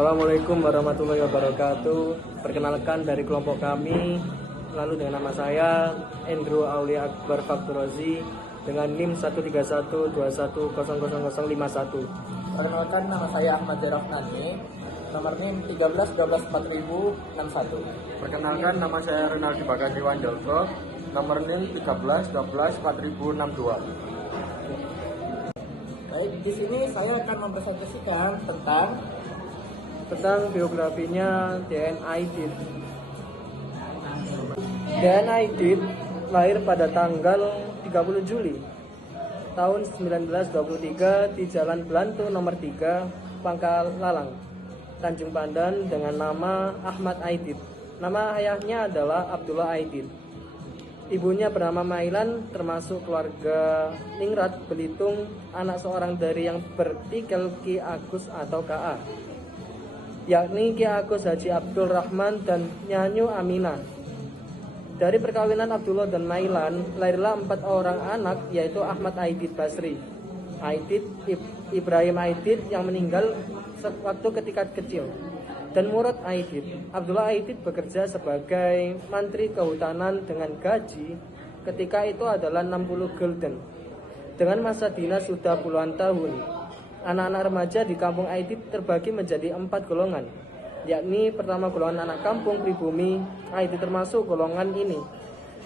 Assalamualaikum warahmatullahi wabarakatuh. Perkenalkan dari kelompok kami, lalu dengan nama saya Andrew Aulia Akbar Fakturozi dengan NIM 13121000051. Perkenalkan, nama saya Ahmad Jaraf Nani, nomor NIM 13 12 4061. Perkenalkan, nama saya Renaldi Bagasi Wanjoko, nomor NIM 13 12 4062. Baik, di sini saya akan mempresentasikan Tentang biografinya DN Aidit. DN Aidit lahir pada tanggal 30 Juli tahun 1923 di Jalan Belantu nomor 3, Pangkalalang, Tanjung Pandan dengan nama Ahmad Aidit. Nama ayahnya adalah Abdullah Aidit. Ibunya bernama Mailan, termasuk keluarga Ningrat Belitung, anak seorang dari yang bertikel Ki Agus atau KA, yakni Ki Agus Haji Abdul Rahman dan Nyanyu Aminah. Dari perkawinan Abdullah dan Mailan, lahirlah 4 orang anak, yaitu Ahmad Aidit Basri, Aidit Ibrahim Aidit yang meninggal waktu ketika kecil, dan Murad Aidit. Abdullah Aidit bekerja sebagai Mantri Kehutanan dengan gaji ketika itu adalah 60 gulden. Dengan masa dinas sudah puluhan tahun. Anak-anak remaja di kampung Aidit terbagi menjadi 4 golongan, yakni pertama golongan anak kampung pribumi. Aidit termasuk golongan ini.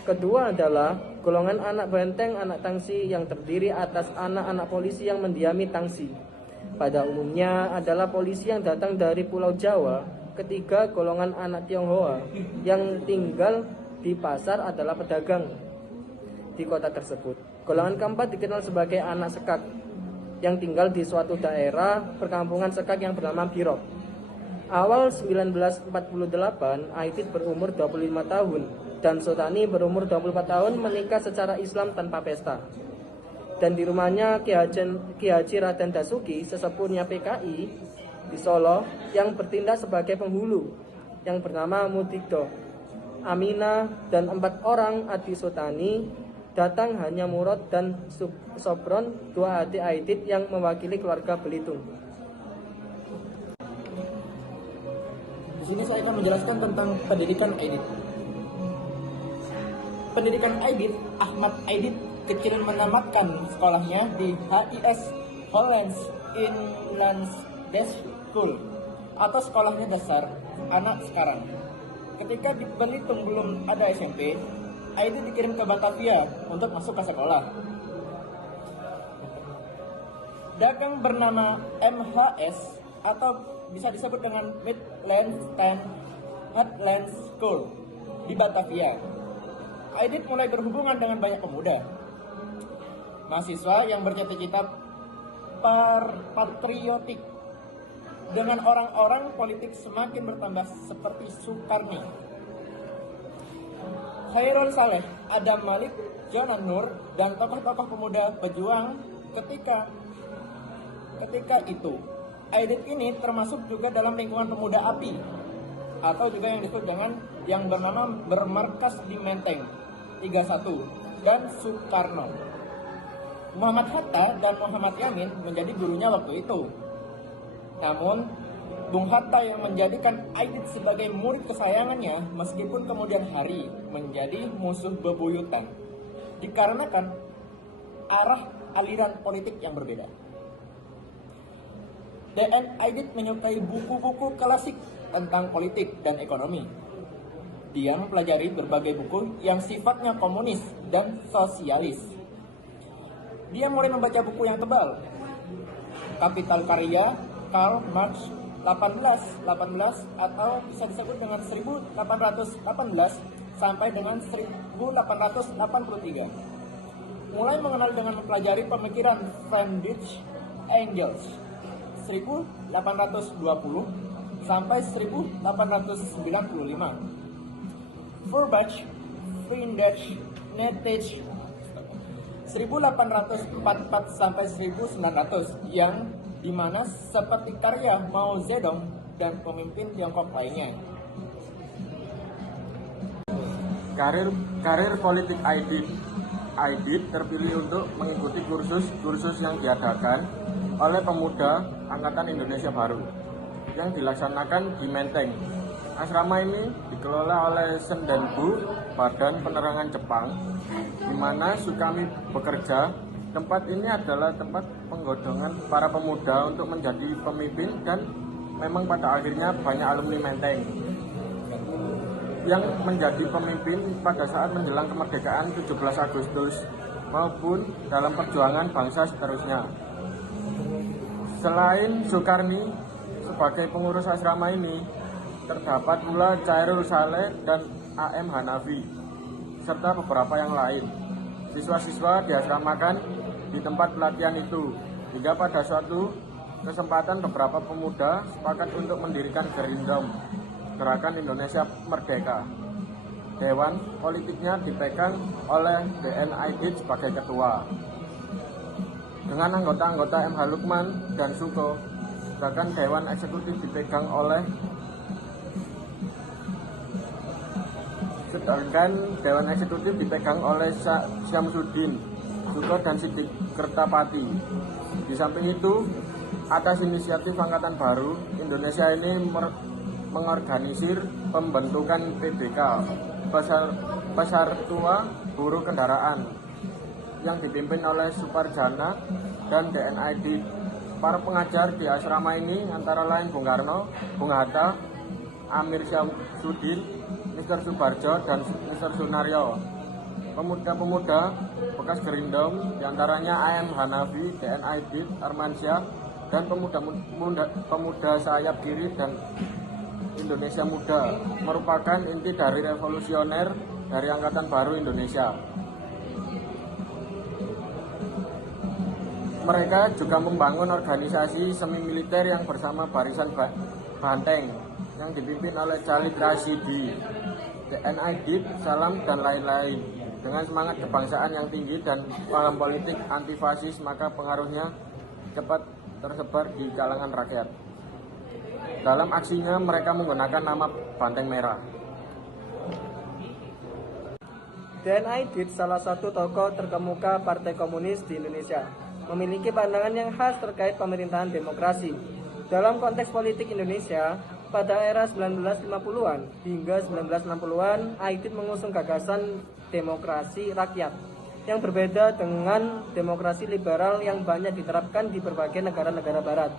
Kedua adalah golongan anak benteng, anak tangsi yang terdiri atas anak-anak polisi yang mendiami tangsi. Pada umumnya adalah polisi yang datang dari Pulau Jawa. Ketiga, golongan anak Tionghoa yang tinggal di pasar adalah pedagang di kota tersebut. Golongan keempat dikenal sebagai anak sekak yang tinggal di suatu daerah perkampungan sekak yang bernama Birok. Awal 1948, Aidit berumur 25 tahun dan Sotani berumur 24 tahun menikah secara Islam tanpa pesta. Dan di rumahnya Ki Haji Raden Dasuki, sesepuhnya PKI di Solo, yang bertindak sebagai penghulu, yang bernama Mutigdo, Aminah, dan 4 orang adik Sotani. Datang hanya Murad dan Sobron, 2 adik Aidit yang mewakili keluarga Belitung. Di sini saya akan menjelaskan tentang pendidikan Aidit. Pendidikan Aidit, Ahmad Aidit kecil menamatkan sekolahnya di HIS Hollands Inland School atau sekolahnya dasar anak sekarang. Ketika di Belitung belum ada SMP, Aidit dikirim ke Batavia untuk masuk ke sekolah. Dagang bernama MHS atau bisa disebut dengan Midland School di Batavia. Aidit mulai berhubungan dengan banyak pemuda, mahasiswa yang bercita-cita patriotik dengan orang-orang politik semakin bertambah seperti Soekarno, Khairul Saleh, Adam Malik, Jonan Nur, dan tokoh-tokoh pemuda pejuang ketika itu. Aidit ini termasuk juga dalam lingkungan pemuda API, atau juga yang disebut dengan yang bernama bermarkas di Menteng 31 dan Soekarno. Muhammad Hatta dan Muhammad Yamin menjadi gurunya waktu itu. Namun Bung Hatta yang menjadikan Aidit sebagai murid kesayangannya, meskipun kemudian hari menjadi musuh bebuyutan, dikarenakan arah aliran politik yang berbeda. DN Aidit menyukai buku-buku klasik tentang politik dan ekonomi. Dia mempelajari berbagai buku yang sifatnya komunis dan sosialis. Dia mulai membaca buku yang tebal. Kapital Karya Karl Marx 1818 atau bisa disebut dengan 1818 sampai dengan 1883. Mulai mengenal dengan mempelajari pemikiran Friedrich Engels 1820 sampai 1895. Feuerbach, Friedrich Nietzsche 1844 sampai 1900, yang dimana seperti karya Mao Zedong dan pemimpin Tiongkok lainnya. Karir politik Aidit terpilih untuk mengikuti kursus yang diadakan oleh pemuda Angkatan Indonesia Baru yang dilaksanakan di Menteng. Asrama ini dikelola oleh Sendenbu, Badan Penerangan Jepang, di mana Sukami bekerja. Tempat ini adalah tempat penggodongan para pemuda untuk menjadi pemimpin, dan memang pada akhirnya banyak alumni Menteng yang menjadi pemimpin pada saat menjelang kemerdekaan 17 Agustus maupun dalam perjuangan bangsa seterusnya. Selain Soekarni sebagai pengurus asrama ini, terdapat pula Chairul Saleh dan AM Hanafi, serta beberapa yang lain. Siswa-siswa diasramakan di tempat pelatihan itu, hingga pada suatu kesempatan beberapa pemuda sepakat untuk mendirikan Gerindom, Gerakan Indonesia Merdeka. Dewan politiknya dipegang oleh DN Aidit sebagai ketua. Dengan anggota-anggota MH Lukman dan Suko, bahkan Dewan Eksekutif dipegang oleh Syamsuddin, Suko dan Siddiq Kertapati. Di samping itu, atas inisiatif Angkatan Baru, Indonesia ini mengorganisir pembentukan PBK, Persatuan Buruh Kendaraan, yang dipimpin oleh Suparjana dan DN Aidit. Para pengajar di asrama ini antara lain Bung Karno, Bung Hatta, Amir Syamsuddin, Mr. Subarjo, dan Mr. Sunaryo. Pemuda-pemuda bekas Gerindom diantaranya AM Hanafi, DN Aidit, Armansyah, dan pemuda sayap kiri dan Indonesia Muda merupakan inti dari revolusioner dari Angkatan Baru Indonesia. Mereka juga membangun organisasi semi militer yang bersama Barisan Banteng yang dipimpin oleh Khalid Rashidi, DN Aidit, Salam, dan lain-lain. Dengan semangat kebangsaan yang tinggi dan paham politik antifasis, maka pengaruhnya cepat tersebar di kalangan rakyat. Dalam aksinya mereka menggunakan nama Banteng Merah. DN Aidit, salah satu tokoh terkemuka Partai Komunis di Indonesia, memiliki pandangan yang khas terkait pemerintahan demokrasi. Dalam konteks politik Indonesia, pada era 1950-an hingga 1960-an, Aidit mengusung gagasan demokrasi rakyat yang berbeda dengan demokrasi liberal yang banyak diterapkan di berbagai negara-negara barat.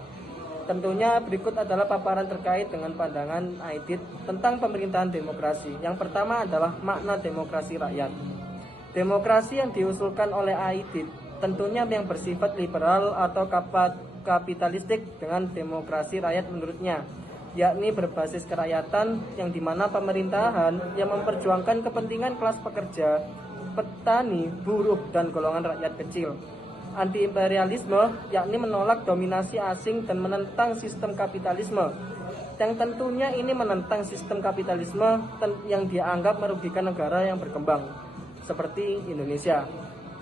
Tentunya berikut adalah paparan terkait dengan pandangan Aidit tentang pemerintahan demokrasi. Yang pertama adalah makna demokrasi rakyat. Demokrasi yang diusulkan oleh Aidit tentunya yang bersifat liberal atau kapitalistik dengan demokrasi rakyat menurutnya, yakni berbasis kerakyatan yang dimana pemerintahan yang memperjuangkan kepentingan kelas pekerja, petani, buruh, dan golongan rakyat kecil. Anti-imperialisme, yakni menolak dominasi asing dan menentang sistem kapitalisme, yang tentunya ini menentang sistem kapitalisme yang dianggap merugikan negara yang berkembang seperti Indonesia.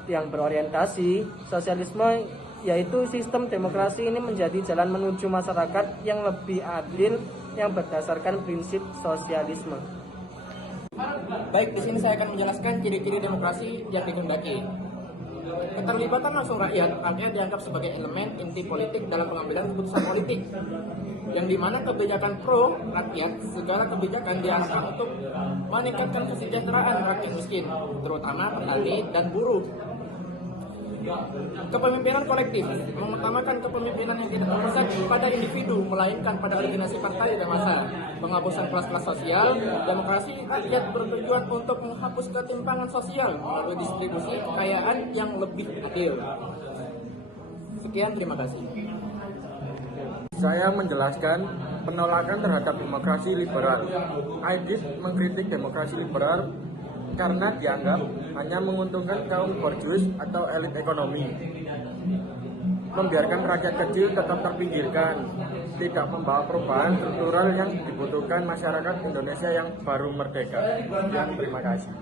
Yang berorientasi sosialisme, yaitu sistem demokrasi ini menjadi jalan menuju masyarakat yang lebih adil yang berdasarkan prinsip sosialisme. Baik, di sini saya akan menjelaskan ciri-ciri demokrasi yang dikehendaki. Keterlibatan langsung rakyat artinya dianggap sebagai elemen inti politik dalam pengambilan keputusan politik, yang dimana kebijakan pro rakyat, segala kebijakan diarahkan untuk meningkatkan kesejahteraan rakyat miskin, terutama petani dan buruh. Kepemimpinan kolektif mengutamakan kepemimpinan yang tidak terpusat pada individu melainkan pada organisasi partai dan massa. Penghapusan kelas-kelas sosial, demokrasi rakyat bertujuan untuk menghapus ketimpangan sosial melalui distribusi kekayaan yang lebih adil. Sekian, terima kasih. Saya menjelaskan penolakan terhadap demokrasi liberal. Aidit mengkritik demokrasi liberal karena dianggap hanya menguntungkan kaum borjuis atau elit ekonomi, membiarkan rakyat kecil tetap terpinggirkan, tidak membawa perubahan struktural yang dibutuhkan masyarakat Indonesia yang baru merdeka. Terima kasih.